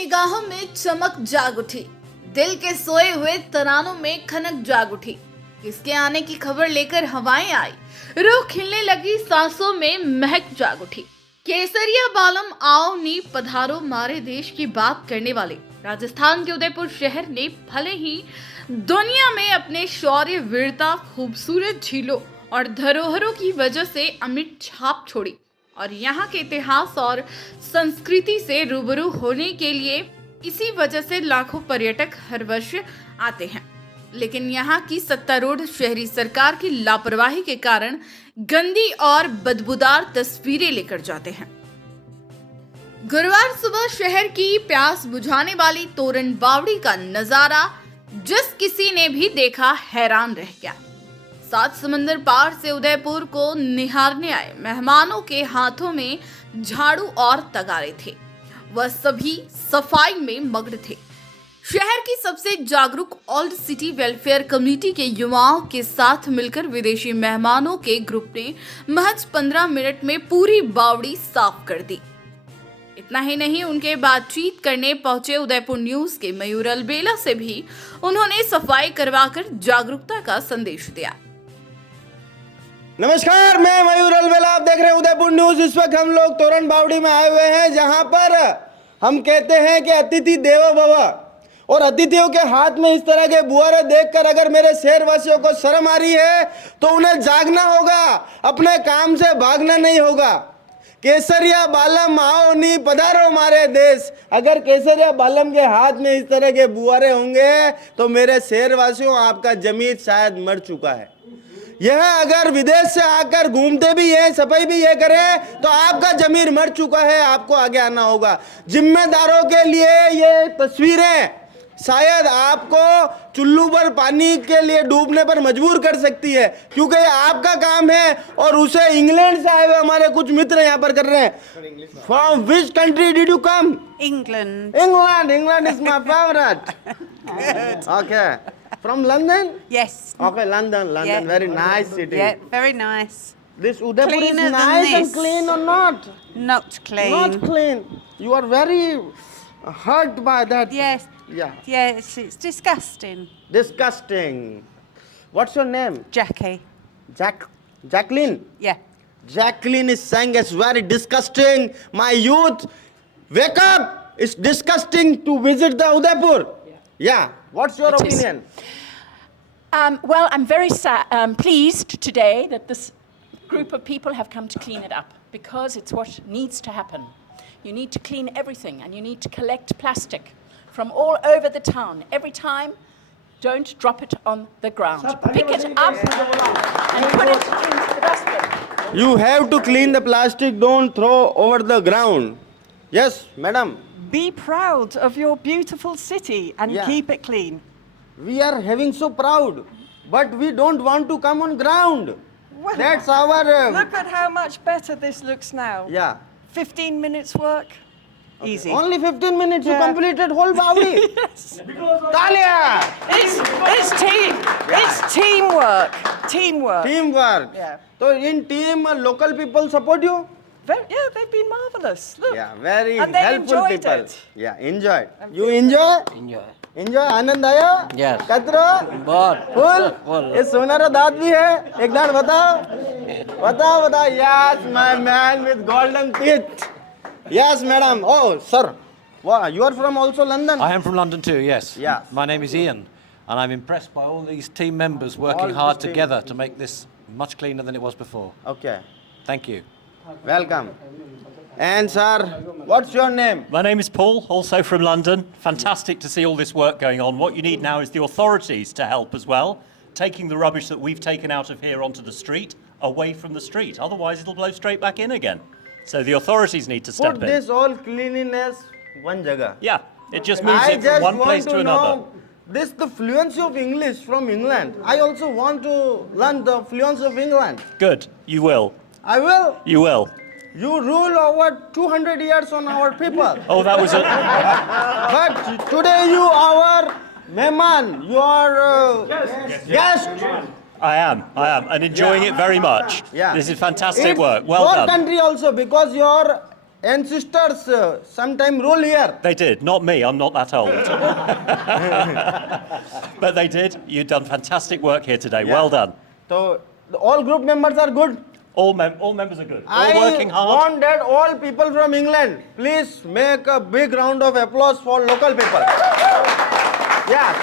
निगाहों में चमक जाग उठी, दिल के सोए हुए तरानों में खनक जाग उठी। किसके आने की खबर लेकर हवाएं आई, रूह खिलने लगी, सांसों में महक जाग उठी। केसरिया बालम आओ नी पधारो मारे देश की बात करने वाले राजस्थान के उदयपुर शहर ने भले ही दुनिया में अपने शौर्य, वीरता, खूबसूरत झीलों और धरोहरों की वजह से अमिट छाप छोड़ी और यहाँ के इतिहास और संस्कृति से रूबरू होने के लिए इसी वजह से लाखों पर्यटक हर वर्ष आते हैं। लेकिन यहाँ की सत्तारूढ़ शहरी सरकार की लापरवाही के कारण गंदी और बदबूदार तस्वीरें लेकर जाते हैं। गुरुवार सुबह शहर की प्यास बुझाने वाली तोरण बावड़ी का नजारा जिस किसी ने भी देखा हैरान रह गया। 7 समंदर पार से उदयपुर को निहारने आए मेहमानों के हाथों में झाड़ू और तगारे थे। वह सभी सफाई में मग्न थे। शहर की सबसे जागरूक ओल्ड सिटी वेलफेयर कमेटी के युवाओं के साथ मिलकर विदेशी मेहमानों के ग्रुप ने महज 15 मिनट में पूरी बावड़ी साफ कर दी। इतना ही नहीं, उनके बातचीत करने पहुंचे उदयपुर न्यूज के मयूर अलबेला से भी उन्होंने सफाई करवाकर जागरूकता का संदेश दिया। नमस्कार, मैं मयूर अलबेला, आप देख रहे हैं उदयपुर न्यूज। इस वक्त हम लोग तोरण बावड़ी में आए हुए हैं, जहां पर हम कहते हैं कि अतिथि देवो भव, और अतिथियों के हाथ में इस तरह के बुआरे देखकर अगर मेरे शहरवासियों को शर्म आ रही है तो उन्हें जागना होगा, अपने काम से भागना नहीं होगा। केसरिया बालम आओ नी पधारो मारे देश। अगर केसरिया बालम के हाथ में इस तरह के बुआरे होंगे तो मेरे शहरवासियों, आपका जमीर शायद मर चुका है। यह अगर विदेश से आकर घूमते भी हैं, सफाई भी ये करें तो आपका जमीर मर चुका है, आपको आगे आना होगा। जिम्मेदारों के लिए ये तस्वीरें शायद आपको चुल्लू पर पानी के लिए डूबने पर मजबूर कर सकती है, क्योंकि ये आपका काम है। और उसे इंग्लैंड से आए हुए हमारे कुछ मित्र यहाँ पर कर रहे हैं। From which country did you come? England. England is my favorite. Okay. From London? Yes. Okay, London, Yeah. very nice city. Yeah, very nice. This Udaipur is Cleaner than nice and this. clean or not? Not clean. Not clean. You are very hurt by that. Yes. Yeah. Yes, it's disgusting. Disgusting. What's your name? Jackie. Jacqueline. Yeah. Jacqueline is saying it's very disgusting. My youth, wake up! It's disgusting to visit the Udaipur. Yeah. What's your It is. opinion? Well, I'm very pleased today that this group of people have come to clean it up, because it's what needs to happen. You need to clean everything, and you need to collect plastic from all over the town. Every time, don't drop it on the ground. Pick it up and put it into the dustbin. You have to clean the plastic, don't throw over the ground. Yes, madam. Be proud of your beautiful city and Yeah. keep it clean. We are having so proud, but we don't want to come on ground. Well, That's our... Look at how much better this looks now. Yeah. 15 minutes work. Easy. Only 15 minutes you Yeah. completed whole Bawdi. Talia! It's team. It's teamwork. Teamwork. Teamwork. Yeah. So in team, local people support you? Yeah, they've been marvelous. Look. Yeah, very And they helpful enjoyed people. it. Yeah, enjoyed. You enjoy? Enjoy. आनंद आया? Yes. कतरो? बहुत full? ये सोनारा दांत भी है? एक दांत बताओ? बताओ. Yes, my man with golden teeth. Yes, madam. Oh, sir. Wow, you are from also London? I am from London too, yes. Yeah. My name is Ian, and I'm impressed by all these team members All working these hard team together members. to make this much cleaner than it was before. Okay. Thank you. Welcome. And sir, what's your name? My name is Paul, also from London. Fantastic to see all this work going on. What you need now is the authorities to help as well, taking the rubbish that we've taken out of here onto the street, away from the street. Otherwise, it'll blow straight back in again. So the authorities need to step Put in. this all cleanliness one jagah. Yeah, it just moves I it just from one want place to to another. know this the fluency of English from England. I also want to learn the fluency of England. Good, you will. I will. You will. You rule over 200 years on our people. Oh, that was a. But today you our mehman, you are guest. I am, and enjoying it very much. Yeah. This is fantastic It's work. Well your done. country also, because your ancestors sometime rule here. They did, not me, I'm not that old. But they did. You've done fantastic work here today. Yeah. Well done. So all group members are good. All members are good. All I working hard. want that all people from England, please make a big round of applause for local people. Yeah.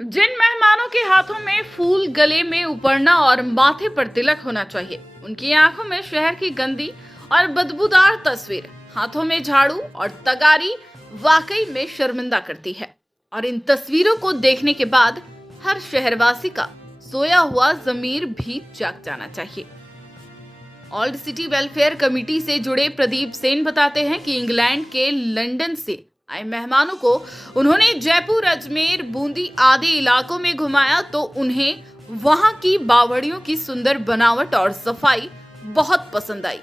जिन मेहमानों के हाथों में फूल, गले में उपरना और माथे पर तिलक होना चाहिए, उनकी आंखों में शहर की गंदी और बदबूदार तस्वीर, हाथों में झाड़ू और तगारी वाकई में शर्मिंदा करती है। और इन तस्वीरों को देखने के बाद हर शहरवासी का सोया हुआ ज़मीर भी जाग जाना चाहिए। ओल्ड सिटी वेलफेयर कमेटी से जुड़े प्रदीप सेन बताते हैं कि इंग्लैंड के लंदन से आए मेहमानों को उन्होंने जयपुर, अजमेर, बूंदी आदि इलाकों में घुमाया तो उन्हें वहां की बावड़ियों की सुंदर बनावट और सफाई बहुत पसंद आई।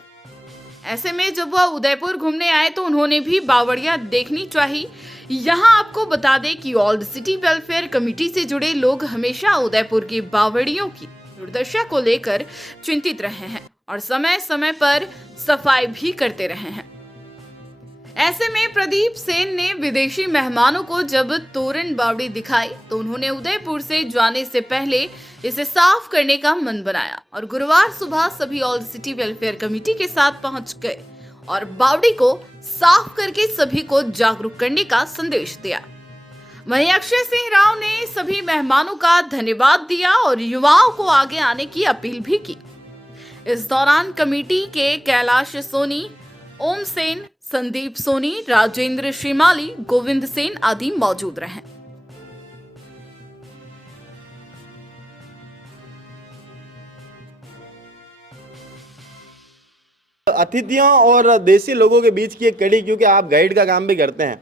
ऐसे में जब वह उदयपुर घूमने आए तो उन्होंने भी बावड़ियां देखनी चाहिए। यहाँ आपको बता दें कि ओल्ड सिटी वेलफेयर कमेटी से जुड़े लोग हमेशा उदयपुर की बावड़ियों की दुर्दशा को लेकर चिंतित रहे हैं और समय समय पर सफाई भी करते रहे हैं। ऐसे में प्रदीप सेन ने विदेशी मेहमानों को जब तोरण बावड़ी दिखाई तो उन्होंने उदयपुर से जाने से पहले इसे साफ करने का मन बनाया और गुरुवार सुबह सभी ओल्ड सिटी वेलफेयर कमेटी के साथ पहुंच गए और बावड़ी को साफ करके सभी को जागरूक करने का संदेश दिया। वहीं अक्षय सिंह राव ने सभी मेहमानों का धन्यवाद दिया और युवाओं को आगे आने की अपील भी की। इस दौरान कमेटी के कैलाश सोनी, ओम सेन, संदीप सोनी, राजेंद्र श्रीमाली, गोविंद सेन आदि मौजूद रहे। अतिथियों और देसी लोगों के बीच की एक कड़ी, क्योंकि आप गाइड का काम भी करते हैं,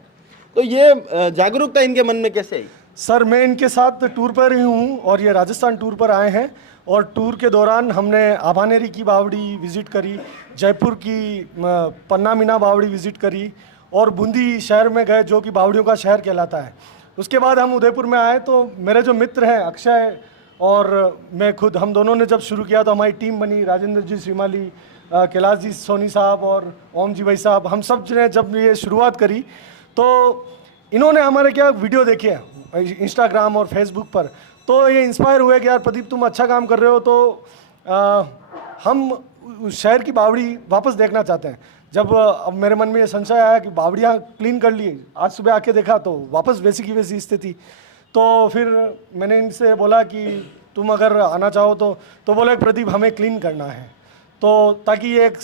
तो ये जागरूकता इनके मन में कैसे आई? सर मैं इनके साथ टूर पर ही हूँ और ये राजस्थान टूर पर आए हैं और टूर के दौरान हमने आभानेरी की बावड़ी विज़िट करी, जयपुर की पन्ना मीना बावड़ी विज़िट करी और बूंदी शहर में गए जो कि बावड़ियों का शहर कहलाता है। उसके बाद हम उदयपुर में आए तो मेरे जो मित्र हैं अक्षय और मैं खुद, हम दोनों ने जब शुरू किया तो हमारी टीम बनी, राजेंद्र जी श्रीमाली, कैलाश जी सोनी साहब और ओम जी भाई साहब, हम सब ने जब ये शुरुआत करी तो इन्होंने हमारे क्या वीडियो देखे हैं इंस्टाग्राम और फेसबुक पर, तो ये इंस्पायर हुए कि यार प्रदीप तुम अच्छा काम कर रहे हो, तो हम उस शहर की बावड़ी वापस देखना चाहते हैं। जब अब मेरे मन में ये संशय आया कि बावड़ियाँ क्लीन कर ली, आज सुबह आके देखा तो वापस वैसी की वैसी स्थिति, तो फिर मैंने इनसे बोला कि तुम अगर आना चाहो तो बोला प्रदीप हमें क्लीन करना है, तो ताकि ये एक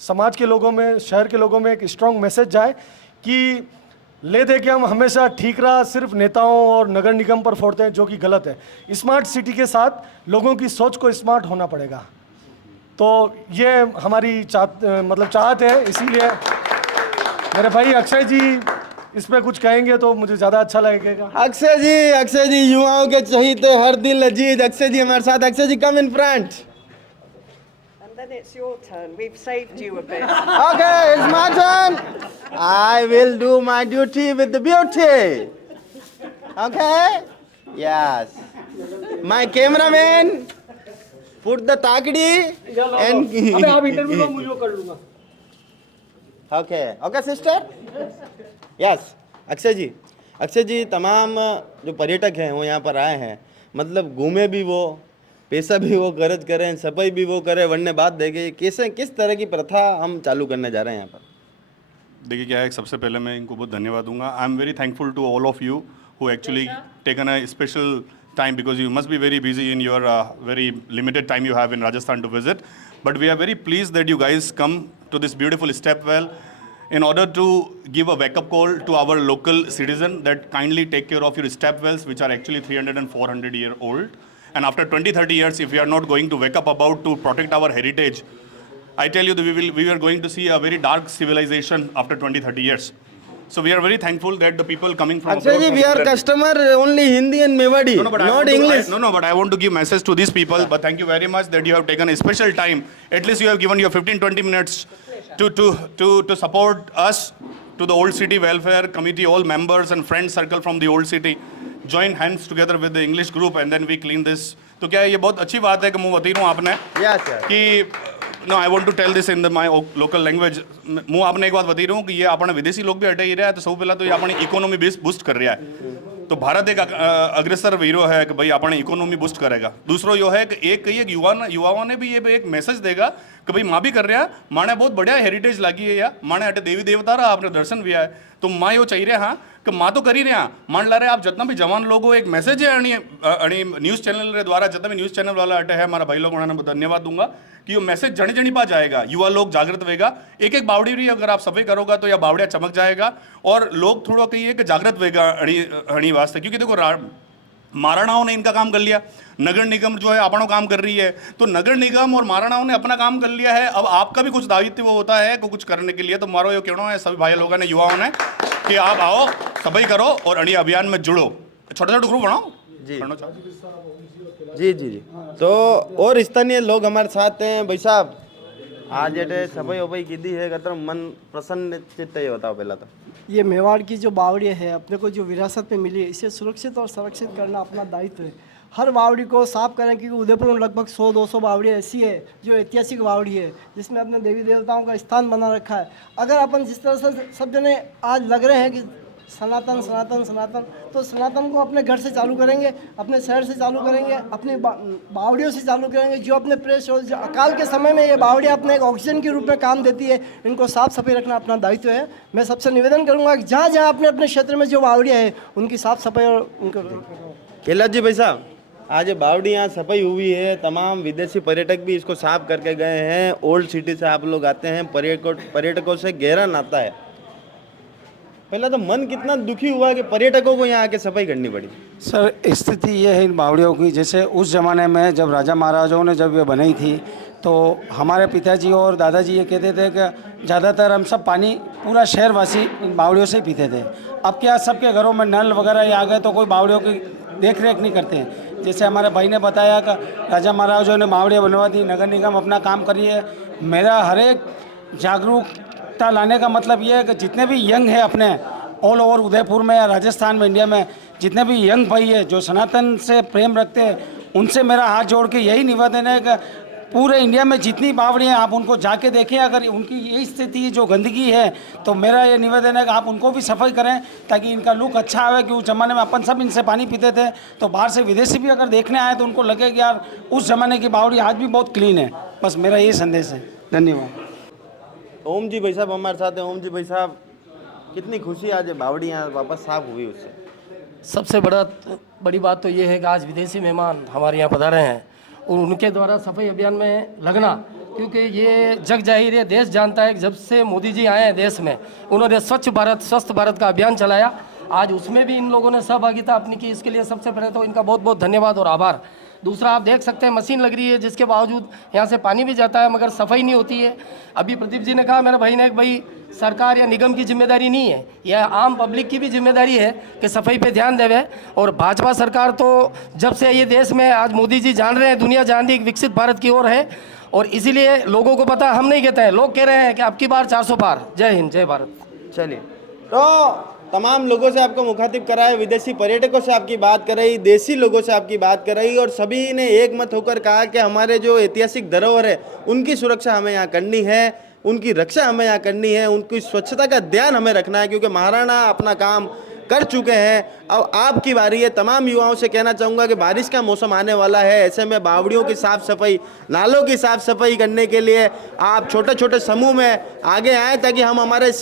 समाज के लोगों में, शहर के लोगों में एक स्ट्रॉन्ग मैसेज जाए कि ले दे के हम हमेशा ठीक रहा सिर्फ नेताओं और नगर निगम पर फोड़ते हैं, जो कि गलत है। स्मार्ट सिटी के साथ लोगों की सोच को स्मार्ट होना पड़ेगा, तो ये हमारी चाहत है। इसीलिए मेरे भाई अक्षय जी इस पे कुछ कहेंगे तो मुझे ज़्यादा अच्छा लगेगा। अक्षय जी युवाओं के चहीते, हर दिल अजीज, अक्षय जी हमारे साथ। Akshay ji come in front. then it's your turn. We've saved you a bit. Okay, it's my turn. I will do my duty with the beauty. Okay? Yes. My cameraman, put the takdi and... Okay. Okay, sister? Yes. Akshay ji तमाम जो पर्यटक हैं वो यहाँ पर आए हैं, मतलब घूमे भी वो, पैसा भी वो खर्च करें, सफाई भी वो करें, वरने बात देखें कैसे किस तरह की प्रथा हम चालू करने जा रहे हैं यहाँ पर। देखिए क्या है, सबसे पहले मैं इनको बहुत धन्यवाद दूंगा। I am very thankful to all of you who actually taken a special time because you must be very busy in your very limited time you have in Rajasthan to visit. But we are very pleased that you guys come to this beautiful stepwell in order to give a wake-up call to our local citizen that kindly take care of your stepwells, which are actually 300 and 400 year old. And after 20-30 years, if we are not going to wake up about to protect our heritage, I tell you that we are going to see a very dark civilization after 20-30 years. So we are very thankful that the people coming from abroad... Actually, we are customer only Hindi and Mewadi, not English. But I want to give message to these people. But thank you very much that you have taken a special time. At least you have given your 15-20 minutes to support us, to the Old City Welfare Committee, all members and friends circle from the Old City. Join hands together with the English group and then we clean this. तो क्या ये बहुत अच्छी बात है कि मुँह बती हूँ आपने कि no I want to tell this in the my local language. હું આપને એક વાત બતાવી રહ્યો હું કે ये આપણે વિદેશી लोग भी हटाई रहा है, तो સૌ પહેલાં તો ये अपनी इकोनॉमी बूस्ट कर रहा है। तो भारत एक अग्रसर हीरो है कि भाई अपनी इकोनॉमी बूस्ट करेगा। दूसरा यो है कि एक युवाओं ने भी ये एक मैसेज देगा कि भाई माँ भी कर रहा है, माने बहुत बढ़िया हेरिटेज लगी है, या माने अटे देवी देवता रहा आपने दर्शन भी आए, तो माँ यो चाहिए रहे हाँ कि माँ तो कर ही रहे मान ला रहे आप जितना भी जवान लोगों एक मैसेज है अणी न्यूज़ चैनल रे द्वारा जितना भी न्यूज़ चैनल वाला अटे है हमारा भाई लोगों ने धन्यवाद दूंगा कि ये मैसेज जनी जनी पा जाएगा, युवा लोग जागृत होएगा। एक एक बावड़ी रही अगर आप सफाई करोगा तो यह बावड़िया चमक जाएगा और लोग थोड़ा कहिए कि जागृत होएगा अणी वास्ते। क्योंकि देखो महाराणाओं ने इनका काम कर लिया, नगर निगम जो है अपना काम कर रही है, तो नगर निगम और महाराणाओं ने अपना काम कर लिया है। अब आपका भी कुछ दायित्व होता है को कुछ करने के लिए। तो मारो ये कहना है सभी भाई लोगों ने युवाओं ने कि आप आओ सफाई करो और अणी अभियान में जुड़ो, छोटे छोटे ग्रुप बनाओ जी जी जी जी। तो और स्थानीय लोग हमारे साथ हैं। भाई साहब आज ये सफाई वफाई की दी है, कतर मन प्रसन्न चित्त ये बताओ पहला तो। ये मेवाड़ की जो बावड़ी है अपने को जो विरासत में मिली है, इसे सुरक्षित और संरक्षित करना अपना दायित्व है। हर बावड़ी को साफ करें क्योंकि उदयपुर में लगभग 100-200 बावड़ी ऐसी है जो ऐतिहासिक बावड़ी है जिसमें अपने देवी देवताओं का स्थान बना रखा है। अगर अपन जिस तरह से सब जने आज लग रहे हैं कि सनातन सनातन सनातन, तो सनातन को अपने घर से चालू करेंगे, अपने शहर से चालू करेंगे, अपनी बावड़ियों से चालू करेंगे। जो अपने प्रेस और जो अकाल के समय में ये बावड़ियाँ अपने एक ऑक्सीजन के रूप में काम देती है, इनको साफ सफाई रखना अपना दायित्व है। मैं सबसे निवेदन करूँगा कि जहाँ जहाँ अपने अपने क्षेत्र में जो बावड़ियाँ हैं उनकी साफ सफाई और उनको कैलाश जी भाई साहब आज ये बावड़ी यहाँ सफाई हुई है, तमाम विदेशी पर्यटक भी इसको साफ करके गए हैं। ओल्ड सिटी से आप लोग आते हैं, पर्यटकों से गहरा नाता है। पहला तो मन कितना दुखी हुआ कि पर्यटकों को यहाँ आके सफाई करनी पड़ी। सर स्थिति ये है इन बावड़ियों की, जैसे उस ज़माने में जब राजा महाराजाओं ने जब ये बनाई थी तो हमारे पिताजी और दादाजी ये कहते थे कि ज़्यादातर हम सब पानी पूरा शहरवासी इन बावड़ियों से पीते थे। अब क्या सबके घरों में नल वगैरह आ गए तो कोई बावड़ियों की देख रेख नहीं करते हैं। जैसे हमारे भाई ने बताया कि राजा महाराजाओं ने बावड़ियाँ बनवा दी, नगर निगम अपना काम करिए। मेरा हर एक जागरूकता लाने का मतलब ये है कि जितने भी यंग है अपने ऑल ओवर उदयपुर में या राजस्थान में इंडिया में जितने भी यंग भाई है जो सनातन से प्रेम रखते हैं, उनसे मेरा हाथ जोड़ के यही निवेदन है कि पूरे इंडिया में जितनी बावड़ियाँ आप उनको जाके देखें, अगर उनकी यही स्थिति जो गंदगी है तो मेरा ये निवेदन है कि आप उनको भी सफाई करें ताकि इनका लुक अच्छा आवे। कि उस ज़माने में अपन सब इनसे पानी पीते थे तो बाहर से विदेशी भी अगर देखने आए तो उनको लगे कि यार उस ज़माने की बावड़ी आज भी बहुत क्लीन है। बस मेरा यही संदेश है। धन्यवाद। ओम जी भाई साहब हमारे साथ हैं। ओम जी भाई साहब कितनी खुशी आज बावड़ी यहाँ वापस साफ हुई उससे। सबसे बड़ी बात तो ये है कि आज विदेशी मेहमान हमारे यहाँ पधारे हैं और उनके द्वारा सफाई अभियान में लगना, क्योंकि ये जग जाहिर है, देश जानता है कि जब से मोदी जी आए हैं देश में उन्होंने स्वच्छ भारत स्वस्थ भारत का अभियान चलाया। आज उसमें भी इन लोगों ने सहभागिता अपनी की, इसके लिए सबसे पहले तो इनका बहुत बहुत धन्यवाद और आभार। दूसरा आप देख सकते हैं मशीन लग रही है जिसके बावजूद यहाँ से पानी भी जाता है मगर सफाई नहीं होती है। अभी प्रदीप जी ने कहा, मेरे भाई ने, भाई सरकार या निगम की जिम्मेदारी नहीं है, यह आम पब्लिक की भी जिम्मेदारी है कि सफाई पे ध्यान देवे। और भाजपा सरकार तो जब से ये देश में आज मोदी जी जान रहे हैं, दुनिया जान रही विकसित भारत की ओर है और इसीलिए लोगों को पता, हम नहीं कहते हैं, लोग कह रहे हैं कि आपकी बार 400 पार। जय हिंद, जय भारत। चलिए तो तमाम लोगों से आपको मुखातिब कराए, विदेशी पर्यटकों से आपकी बात कराई, देसी लोगों से आपकी बात कराई और सभी ने एक मत होकर कहा कि हमारे जो ऐतिहासिक धरोहर है उनकी सुरक्षा हमें यहाँ करनी है, उनकी रक्षा हमें यहाँ करनी है, उनकी स्वच्छता का ध्यान हमें रखना है क्योंकि महाराणा अपना काम कर चुके हैं। अब आपकी बारी है। तमाम युवाओं से कहना चाहूँगा कि बारिश का मौसम आने वाला है, ऐसे में बावड़ियों की साफ़ सफाई, नालों की साफ़ सफाई करने के लिए आप छोटे छोटे समूह में आगे आएँ ताकि हम हमारे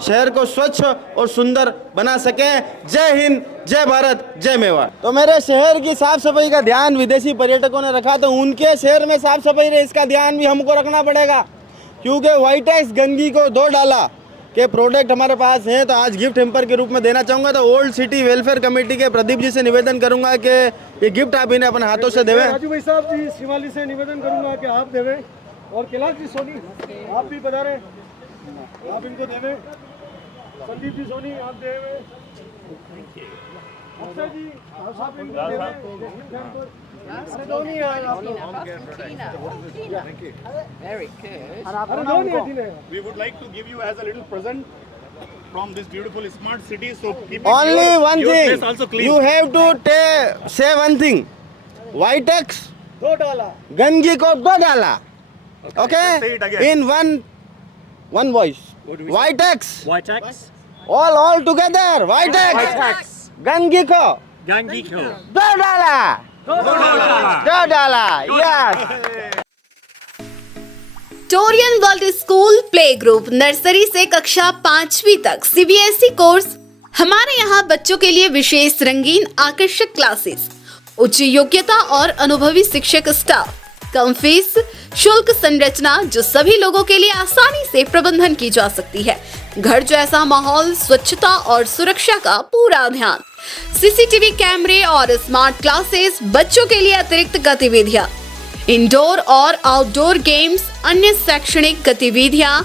शहर को स्वच्छ और सुंदर बना सकें। जय हिंद, जय भारत, जय मेवाड़। तो मेरे शहर की साफ सफाई का ध्यान विदेशी पर्यटकों ने रखा, तो उनके शहर में साफ सफाई रहे इसका ध्यान भी हमको रखना पड़ेगा क्योंकि वाइटेक्स गंदगी को 2 डाला के प्रोडक्ट हमारे पास हैं। तो आज गिफ्ट हैम्पर के रूप में देना चाहूँगा। तो ओल्ड सिटी वेलफेयर कमेटी के प्रदीप जी से निवेदन करूँगा कि ये गिफ्ट आप इन्हें अपने हाथों से देवें। राजू भाई साहब जी शिवाली से निवेदन करूँगा कि आप देवें और कैलाश जी सोनी आप भी बता रहे, आप इनको देवें। संदीप जी सोनी आप देवें। अक्षय जी आप इनको देवें। We would like to give you as a little present from this beautiful smart city, so keep it Only your, one your thing, place also clean. you have to say one thing, वाइटेक्स 2 डाला, गंदगी को 2 डाला। Okay? In one voice. Vitex. Whitex. All together. Vitex. Gangiko. Gangiko. Dodala. Dodala. Yes. Torian world school play group nursery से कक्षा 5वीं तक CBSE course. हमारे यहाँ बच्चों के लिए विशेष रंगीन आकर्षक क्लासेस, उच्च योग्यता और अनुभवी शिक्षक स्टाफ, कम फीस, शुल्क संरचना जो सभी लोगों के लिए आसानी से प्रबंधन की जा सकती है, घर जैसा माहौल, स्वच्छता और सुरक्षा का पूरा ध्यान, सीसीटीवी कैमरे और स्मार्ट क्लासेस, बच्चों के लिए अतिरिक्त गतिविधियां, इंडोर और आउटडोर गेम्स, अन्य शैक्षणिक गतिविधियां,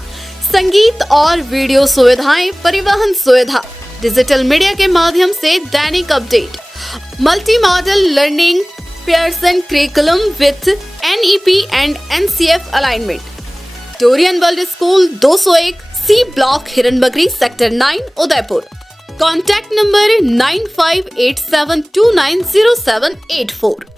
संगीत और वीडियो सुविधाएं, परिवहन सुविधा, डिजिटल मीडिया के माध्यम से दैनिक update, multi modal learning, Pearson curriculum with NEP and NCF alignment. Torian world school 201 C block Hiranmagri sector 9 Udaipur. Contact number 9587290784।